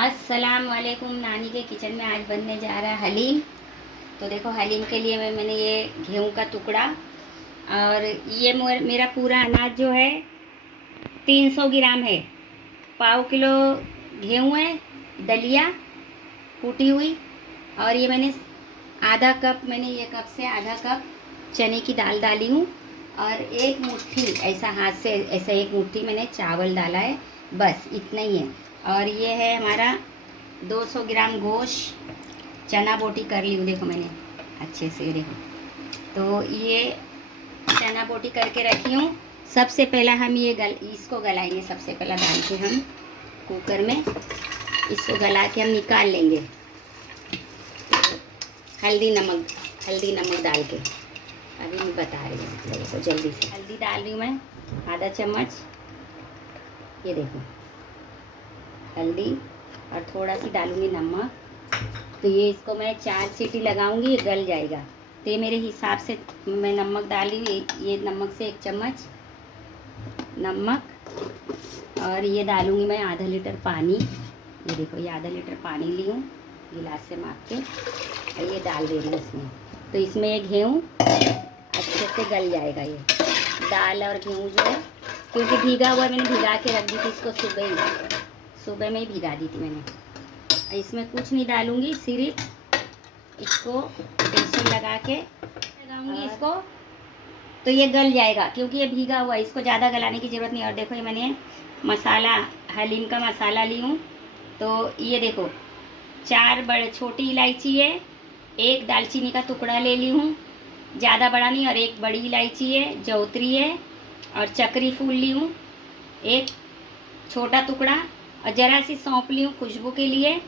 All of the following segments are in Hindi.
अस्सलाम वालेकुम। नानी के किचन में आज बनने जा रहा है हलीम। तो देखो हलीम के लिए मैंने ये गेहूं का टुकड़ा और ये मेरा पूरा अनाज जो है 300 ग्राम है। पाव किलो गेहूं है, दलिया कूटी हुई, और ये मैंने आधा कप, मैंने ये कप से आधा कप चने की दाल डाली हूँ, और एक मुट्ठी ऐसा हाथ से ऐसा एक मुट्ठी मैंने चावल डाला है, बस इतना ही है। और ये है हमारा 200 ग्राम गोश्त, चना बोटी कर ली हूँ, देखो मैंने अच्छे से, देखो। तो ये चना बोटी करके रखी हूँ। सबसे पहला हम ये इसको गलाएंगे। सबसे पहला डाल के हम कुकर में इसको गला के हम निकाल लेंगे। हल्दी नमक डाल के अभी मैं बता रही हूँ, देखो जल्दी से। हल्दी डाल रही हूँ मैं आधा चम्मच, ये देखो हल्दी, और थोड़ा सी डालूंगी नमक। तो ये इसको मैं 4 सीटी लगाऊंगी, ये गल जाएगा। तो ये मेरे हिसाब से मैं नमक डाली हूँ, ये नमक से 1 चम्मच नमक, और ये डालूंगी मैं आधा लीटर पानी। ये देखो ये आधा लीटर पानी ली हूँ गिलास से माप के, और ये डाल दे रही हूँ इसमें। तो इसमें ये गेहूँ अच्छे से गल जाएगा। ये दाल और गेहूँ जो है, क्योंकि भीगा हुआ मैंने भिगा के रख दी थी इसको, सुबह में ही भिगा दी थी मैंने। इसमें कुछ नहीं डालूंगी, सिर्फ इसको बेसन लगा के लगाऊंगी इसको, तो ये गल जाएगा क्योंकि ये भीगा हुआ है, इसको ज़्यादा गलाने की ज़रूरत नहीं। और देखो ये मैंने मसाला, हलीम का मसाला ली हूँ। तो ये देखो 4 बड़े छोटी इलायची है, 1 दालचीनी का टुकड़ा ले ली हूँ, ज़्यादा बड़ा नहीं, और 1 बड़ी इलायची है, जौतरी है, और चक्री फूल ली हूँ 1 छोटा टुकड़ा, और ज़रा सी सौंफ ली हूँ खुशबू के लिए,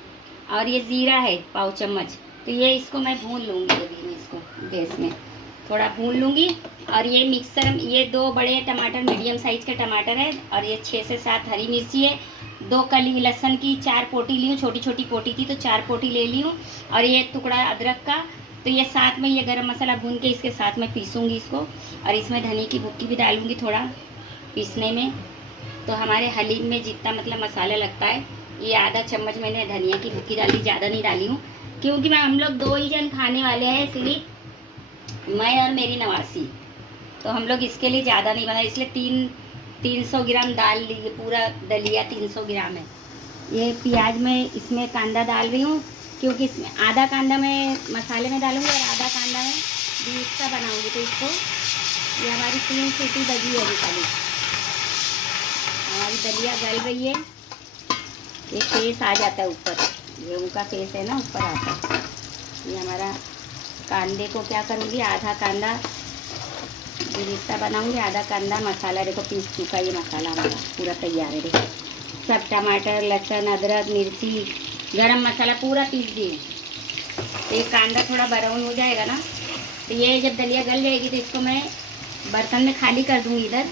और ये ज़ीरा है पाव चम्मच। तो ये इसको मैं भून लूँगी, अभी मैं इसको गैस में थोड़ा भून लूँगी। और ये मिक्सर, ये 2 बड़े टमाटर, मीडियम साइज़ के टमाटर है, और ये 6 से 7 हरी मिर्ची है, 2 कली लहसुन की 4 पोटी ली हूँ, छोटी छोटी पोटी थी तो 4 पोटी ले ली हूँ, और ये 1 टुकड़ा अदरक का। तो ये साथ में ये गरम मसाला भून के इसके साथ में पीसूँगी इसको, और इसमें धनिया की भुक्की भी डालूँगी थोड़ा पीसने में। तो हमारे हलीम में जितना मतलब मसाला लगता है, ये आधा चम्मच मैंने धनिया की भुक्की डाली, ज़्यादा नहीं डाली हूँ, क्योंकि मैं हम लोग 2 ही जन खाने वाले हैं, इसलिए मैं और मेरी नवासी, तो हम लोग इसके लिए ज़्यादा नहीं बना, इसलिए 300 ग्राम दाल ली, पूरा दलिया 300 ग्राम है। ये प्याज में इसमें कांदा डाल रही हूँ, क्योंकि इसमें आधा कांदा मैं मसाले में डालूँगी और आधा कांदा मैं बीच का बनाऊँगी। तो इसको, ये हमारी 3 सीटी बजी है खाली, हमारी दलिया गल रही है। ये फेस आ जाता है ऊपर, गेहूँ का फेस है ना, ऊपर आता है। ये हमारा कांदे को क्या करूँगी, आधा कांदा बिरिस्ता बनाऊँगी, आधा कांदा मसाला, देखो पीस चुका ये मसाला हमारा पूरा तैयार है। देखो सब टमाटर, लहसुन, अदरक, मिर्ची, गरम मसाला पूरा पीस दिए। तो ये कांदा थोड़ा ब्राउन हो जाएगा ना, तो ये जब दलिया गल जाएगी तो इसको मैं बर्तन में खाली कर दूँगी इधर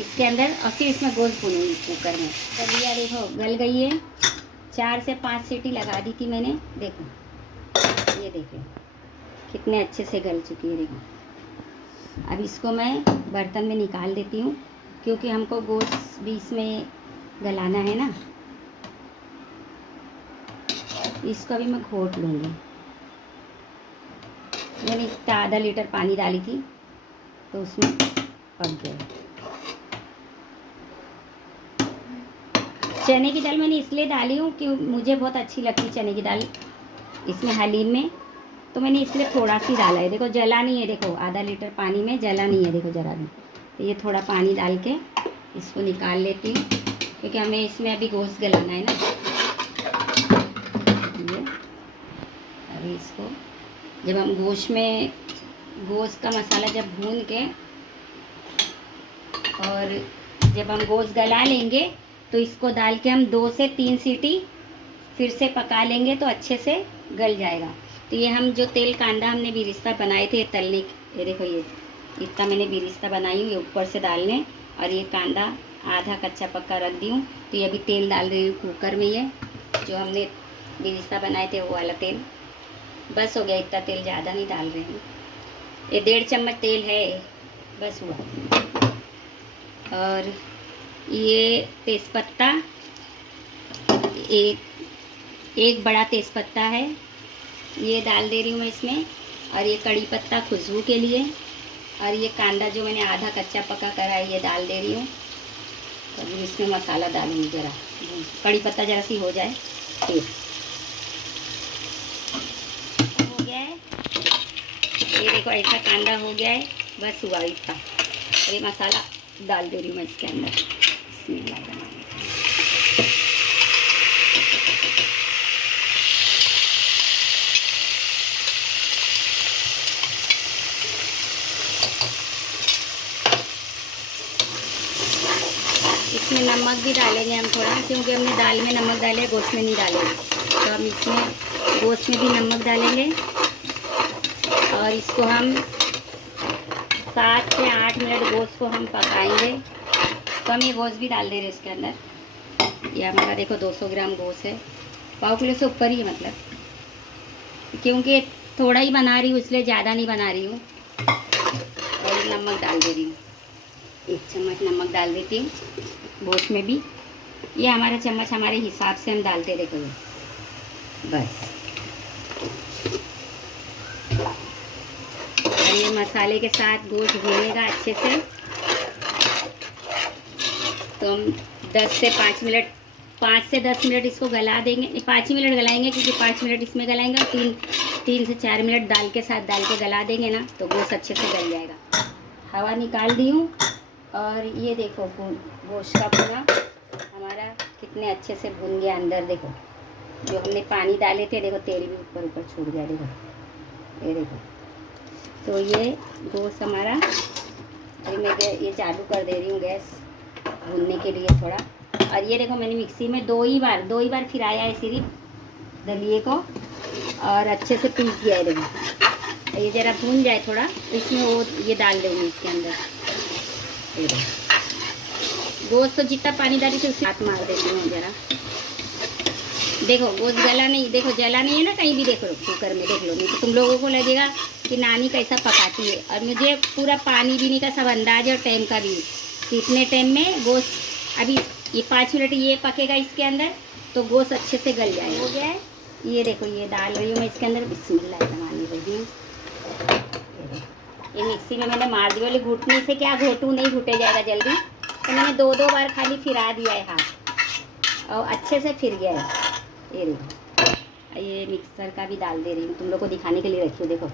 इसके अंदर, और फिर इसमें गोश्त भूनूँगी कुकर में। दलिया देखो गल गई है, 4 से 5 सीटी लगा दी थी मैंने, देखो ये देखो कितने अच्छे से गल चुकी है। देखो अब इसको मैं बर्तन में निकाल देती हूँ, क्योंकि हमको गोश्त भी इसमें गलाना है ना। इसको भी मैं घोट लूँगी। मैंने आधा लीटर पानी डाली थी तो उसमें पक गया। चने की दाल मैंने इसलिए डाली हूँ कि मुझे बहुत अच्छी लगती चने की दाल इसमें हलीम में, तो मैंने इसलिए थोड़ा सी डाला है। देखो जला नहीं है, देखो आधा लीटर पानी में जला नहीं है, देखो जरा भी। तो ये थोड़ा पानी डाल के इसको निकाल लेती हूँ, क्योंकि हमें इसमें अभी गोश्त गलाना है ना। ये अभी इसको जब हम गोश्त का मसाला जब भून के, और जब हम गोश्त गला लेंगे तो इसको डाल के हम 2 से 3 सीटी फिर से पका लेंगे, तो अच्छे से गल जाएगा। तो ये हम जो तेल कांदा हमने बिरिस्ता बनाए थे तलने, ये देखो ये इतना मैंने बिरिस्ता बनाई हूँ, ये ऊपर से डालने, और ये कांदा आधा कच्चा पक्का रख दी हूँ। तो ये अभी तेल डाल रही हूँ कुकर में, ये जो हमने बिरिस्ता बनाए थे वो वाला तेल, बस हो गया इतना तेल, ज़्यादा नहीं डाल रही हूँ। ये 1.5 चम्मच तेल है, बस हुआ। और ये तेज़पत्ता, ये एक बड़ा तेज़पत्ता है, ये डाल दे रही हूँ मैं इसमें। और ये कड़ी पत्ता खुशबू के लिए। और ये कांदा जो मैंने आधा कच्चा पका करा है ये डाल दे रही हूँ। तो अभी इसमें मसाला डालूँगी ज़रा, कड़ी पत्ता ज़रा सी हो जाए फिर। हो गया है, ये देखो ऐसा कांदा हो गया है, बस हुआ इतना। और ये मसाला डाल दे रही हूँ मैं इसके अंदर। इसमें नमक भी डालेंगे हम थोड़ा, क्योंकि हमने दाल में नमक डाले, गोश्त में नहीं डाले। तो हम इसमें गोश्त में भी नमक डालेंगे। और इसको हम 7 से 8 मिनट गोश्त को हम पकाएंगे। तो हम ये गोश्त भी डाल दे रहे हैं इसके अंदर। ये हमारा देखो 200 ग्राम गोश्त है, पाव किलो से ऊपर ही है मतलब, क्योंकि थोड़ा ही बना रही हूँ इसलिए ज़्यादा नहीं बना रही हूँ। और नमक डाल दे रही हूँ, 1 चम्मच नमक डाल देती हूँ गोश्त में भी। ये हमारा चम्मच हमारे हिसाब से हम डालते देखो ये बस। और ये मसाले के साथ गोश्त भुनेगा अच्छे से। तो हम 10 से 10 मिनट इसको गला देंगे। 5 ही मिनट गलाएंगे, क्योंकि 5 मिनट इसमें गलाएंगे और 3 से 4 मिनट दाल के साथ डाल के गला देंगे ना, तो गोश्त अच्छे से गल जाएगा। हवा निकाल दी हूँ। और ये देखो गोश्त का पूरा हमारा कितने अच्छे से भुन गया अंदर। देखो जो हमने पानी डाले थे, देखो तेल भी ऊपर ऊपर छूट गया, देखो ये देखो। तो ये गोश्त हमारा, अभी मैं ये चालू कर दे रही हूँ गैस भूनने के लिए थोड़ा। और ये देखो मैंने मिक्सी में दो ही बार फिराया है सिर्फ दलिए को, और अच्छे से पीस दिया है। देखो ये ज़रा भून जाए थोड़ा, इसमें वो ये डाल दूँगी इसके अंदर। ये गोश्त तो जितना पानी डाली थी उसे हाथ मार देती हूँ ज़रा। देखो गोश्त गला नहीं, देखो जला नहीं है ना कहीं भी, देख लो कुकर में देख लो, नहीं तो तुम लोगों को लगेगा कि नानी कैसा पकाती है। और मुझे पूरा पानी भी नहीं का सब अंदाज है और टाइम का भी, कि इतने टाइम में गोश्त, अभी ये 5 मिनट ये पकेगा इसके अंदर, तो गोश्त अच्छे से गल जाए। हो गया है, ये देखो ये डाल रही हूँ मैं इसके अंदर, बिस्मिल्लाह बनाने लगी हूँ। ये मिक्सी में मैंने मार दी, बोले घुटने से क्या घोटू नहीं घुटे जाएगा जल्दी, तो मैंने 2 बार खाली फिरा दिया है हाथ, और अच्छे से फिर गया है। ये देखो ये मिक्सर का भी डाल दे रही हूँ, तुम लोग को दिखाने के लिए रखी हूँ। देखो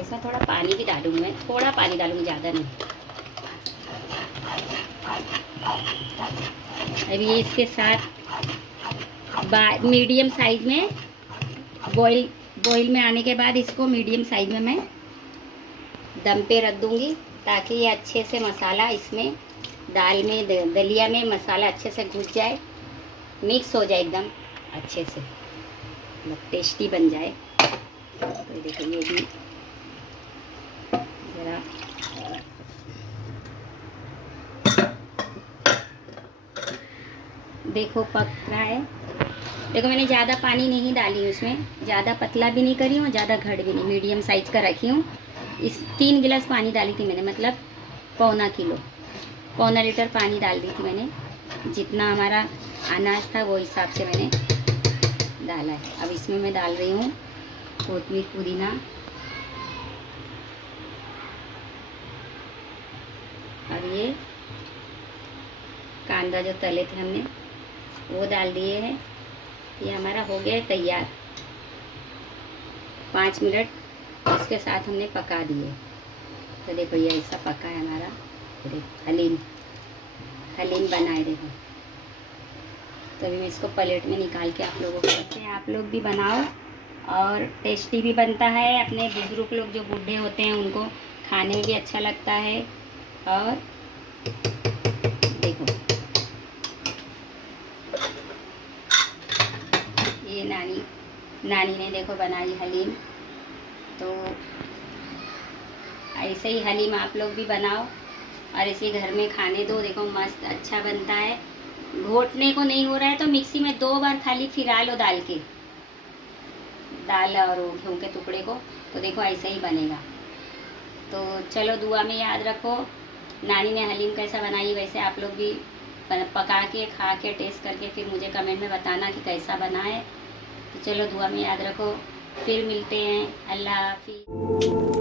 इसमें थोड़ा पानी भी डालूंगी मैं, थोड़ा पानी डालूंगी, ज़्यादा नहीं। अभी इसके साथ मीडियम साइज में बॉईल में आने के बाद इसको मीडियम साइज में मैं दम पे रख दूंगी, ताकि ये अच्छे से मसाला इसमें दाल में दलिया में मसाला अच्छे से घुस जाए, मिक्स हो जाए एकदम अच्छे से, मतलब टेस्टी बन जाए। तो देखो ये भी ज़रा देखो पक रहा है। देखो मैंने ज़्यादा पानी नहीं डाली हूँ इसमें, ज़्यादा पतला भी नहीं करी हूँ, ज़्यादा घट भी नहीं, मीडियम साइज़ का रखी हूँ। इस 3 गिलास पानी डाली थी मैंने, मतलब पौना लीटर पानी डाल दी थी मैंने। जितना हमारा अनाज था वो हिसाब से मैंने डाला है। अब इसमें मैं डाल रही हूँ कोतमीर पुदीना, और ये कांदा जो तले थे हमने वो डाल दिए हैं। ये हमारा हो गया तैयार। 5 मिनट इसके साथ हमने पका दिए। तो देखो ये ऐसा पका है हमारा, देखो हलीम बना है देखो। तो अभी मैं इसको प्लेट में निकाल के आप लोगों को, ऐसे आप लोग भी बनाओ, और टेस्टी भी बनता है। अपने बुजुर्ग लोग जो बूढ़े होते हैं उनको खाने में भी अच्छा लगता है। और देखो ये नानी ने देखो बनाई हलीम। तो ऐसे ही हलीम आप लोग भी बनाओ और इसे घर में खाने दो। देखो मस्त अच्छा बनता है। घोटने को नहीं हो रहा है तो मिक्सी में 2 बार खाली फिरा लो दाल और गेहूं के टुकड़े को, तो देखो ऐसा ही बनेगा। तो चलो दुआ में याद रखो, नानी ने हलीम कैसा बनाई वैसे आप लोग भी पका के खा के टेस्ट करके फिर मुझे कमेंट में बताना कि कैसा बना है। तो चलो दुआ में याद रखो, फिर मिलते हैं। अल्लाह हाफिज़।